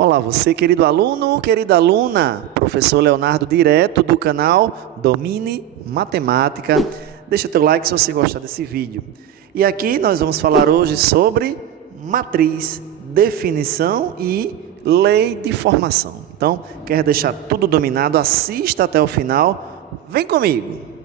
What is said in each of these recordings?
Olá, você, querido aluno, querida aluna, professor Leonardo, direto do canal Domine Matemática. Deixa teu like se você gostar desse vídeo. E aqui nós vamos falar hoje sobre matriz, definição e lei de formação. Então, quer deixar tudo dominado? Assista até o final. Vem comigo!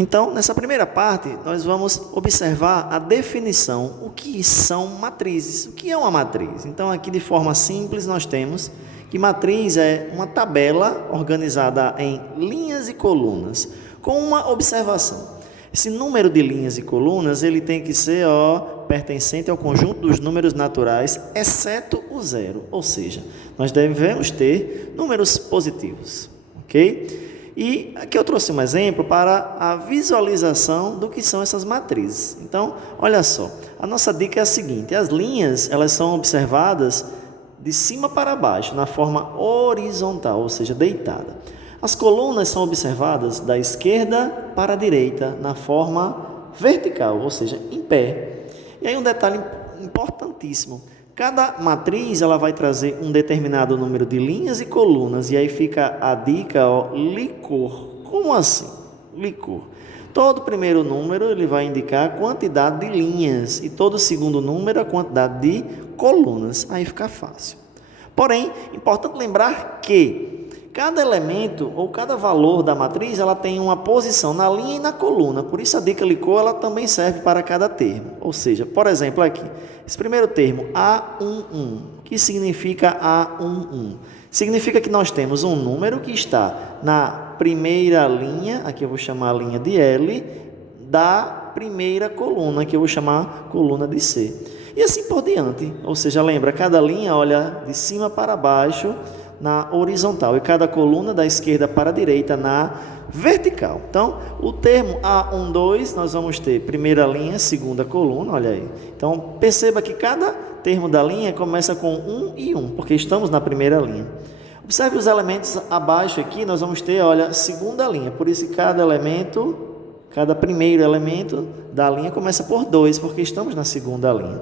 Então, nessa primeira parte, nós vamos observar a definição, o que são matrizes, o que é uma matriz. Então, aqui de forma simples, nós temos que matriz é uma tabela organizada em linhas e colunas, com uma observação. Esse número de linhas e colunas, ele tem que ser pertencente ao conjunto dos números naturais, exceto o zero, ou seja, nós devemos ter números positivos, ok? E aqui eu trouxe um exemplo para a visualização do que são essas matrizes. Então, olha só, a nossa dica é a seguinte: as linhas, elas são observadas de cima para baixo, na forma horizontal, ou seja, deitada. As colunas são observadas da esquerda para a direita, na forma vertical, ou seja, em pé. E aí um detalhe importantíssimo: cada matriz ela vai trazer um determinado número de linhas e colunas, e aí fica a dica, licor. Como assim? Licor. Todo primeiro número ele vai indicar a quantidade de linhas e todo segundo número a quantidade de colunas. Aí fica fácil. Porém, importante lembrar que cada elemento ou cada valor da matriz ela tem uma posição na linha e na coluna. Por isso a dica licor ela também serve para cada termo. Ou seja, por exemplo aqui, esse primeiro termo, A11, que significa A11? Significa que nós temos um número que está na primeira linha, aqui eu vou chamar a linha de L, da primeira coluna, que eu vou chamar a coluna de C. E assim por diante. Ou seja, lembra, cada linha olha de cima para baixo na horizontal e cada coluna da esquerda para a direita na vertical. Então, o termo A12 nós vamos ter primeira linha, segunda coluna, olha aí. Então, perceba que cada termo da linha começa com 1 e 1, porque estamos na primeira linha. Observe os elementos abaixo aqui, nós vamos ter, olha, segunda linha, por isso cada primeiro elemento da linha começa por 2, porque estamos na segunda linha.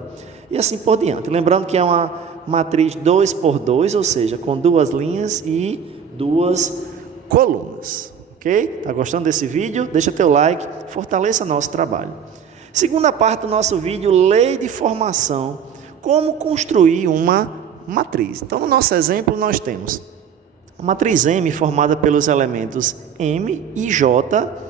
E assim por diante. Lembrando que é uma matriz 2 por 2, ou seja, com duas linhas e duas colunas. Ok? Está gostando desse vídeo? Deixa teu like, fortaleça nosso trabalho. Segunda parte do nosso vídeo, lei de formação. Como construir uma matriz. Então, no nosso exemplo, nós temos a matriz M formada pelos elementos M e J,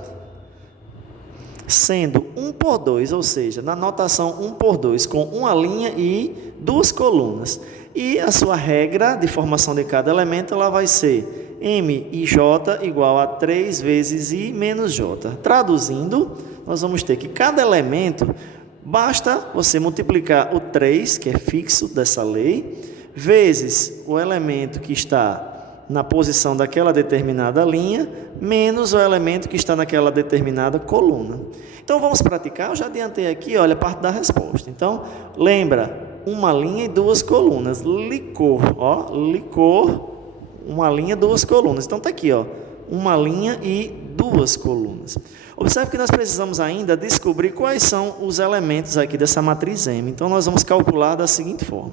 sendo 1 por 2, ou seja, na notação 1 por 2, com uma linha e duas colunas. E a sua regra de formação de cada elemento ela vai ser M e J igual a 3 vezes I menos J. Traduzindo, nós vamos ter que cada elemento, basta você multiplicar o 3, que é fixo dessa lei, vezes o elemento que está na posição daquela determinada linha, menos o elemento que está naquela determinada coluna. Então, vamos praticar. Eu já adiantei aqui, olha, a parte da resposta. Então, lembra, uma linha e duas colunas. Licor, licor, uma linha, duas colunas. Então, está aqui, uma linha e duas colunas. Observe que nós precisamos ainda descobrir quais são os elementos aqui dessa matriz M. Então, nós vamos calcular da seguinte forma.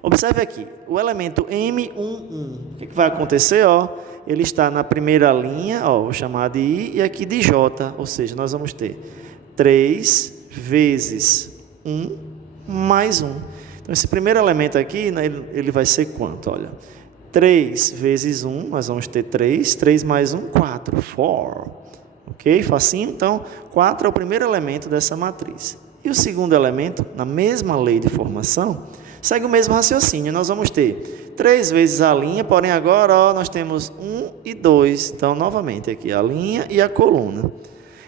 Observe aqui, o elemento M11, o que vai acontecer? Ele está na primeira linha, vou chamar de I, e aqui de J, ou seja, nós vamos ter 3 vezes 1 mais 1. Então, esse primeiro elemento aqui, ele vai ser quanto? Olha, 3 vezes 1, nós vamos ter 3, 3 mais 1, 4, 4. Ok? Facinho? Então, 4 é o primeiro elemento dessa matriz. E o segundo elemento, na mesma lei de formação, segue o mesmo raciocínio. Nós vamos ter 3 vezes a linha, porém agora nós temos 1 e 2. Então, novamente aqui, a linha e a coluna.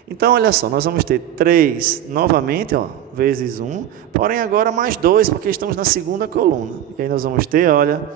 Então, olha só, nós vamos ter 3 novamente, vezes 1, porém agora mais 2, porque estamos na segunda coluna. E aí nós vamos ter, olha,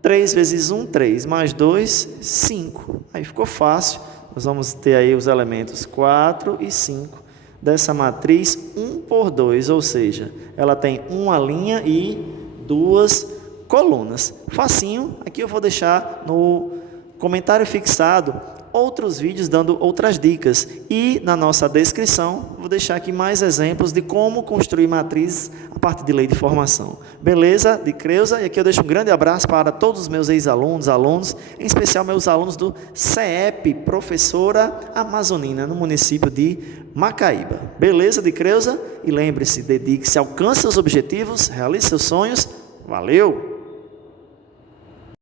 3 vezes 1, 3, mais 2, 5. Aí ficou fácil. Nós vamos ter aí os elementos 4 e 5. Dessa matriz 1 por 2, ou seja, ela tem uma linha e duas colunas. Facinho, aqui eu vou deixar no comentário fixado outros vídeos dando outras dicas. E na nossa descrição, vou deixar aqui mais exemplos de como construir matrizes a partir de lei de formação. Beleza? De Creuza. E aqui eu deixo um grande abraço para todos os meus ex-alunos, alunos, em especial meus alunos do CEP, Professora Amazonina, no município de Macaíba. Beleza, de Creuza? E lembre-se, dedique-se, alcance seus objetivos, realize seus sonhos. Valeu!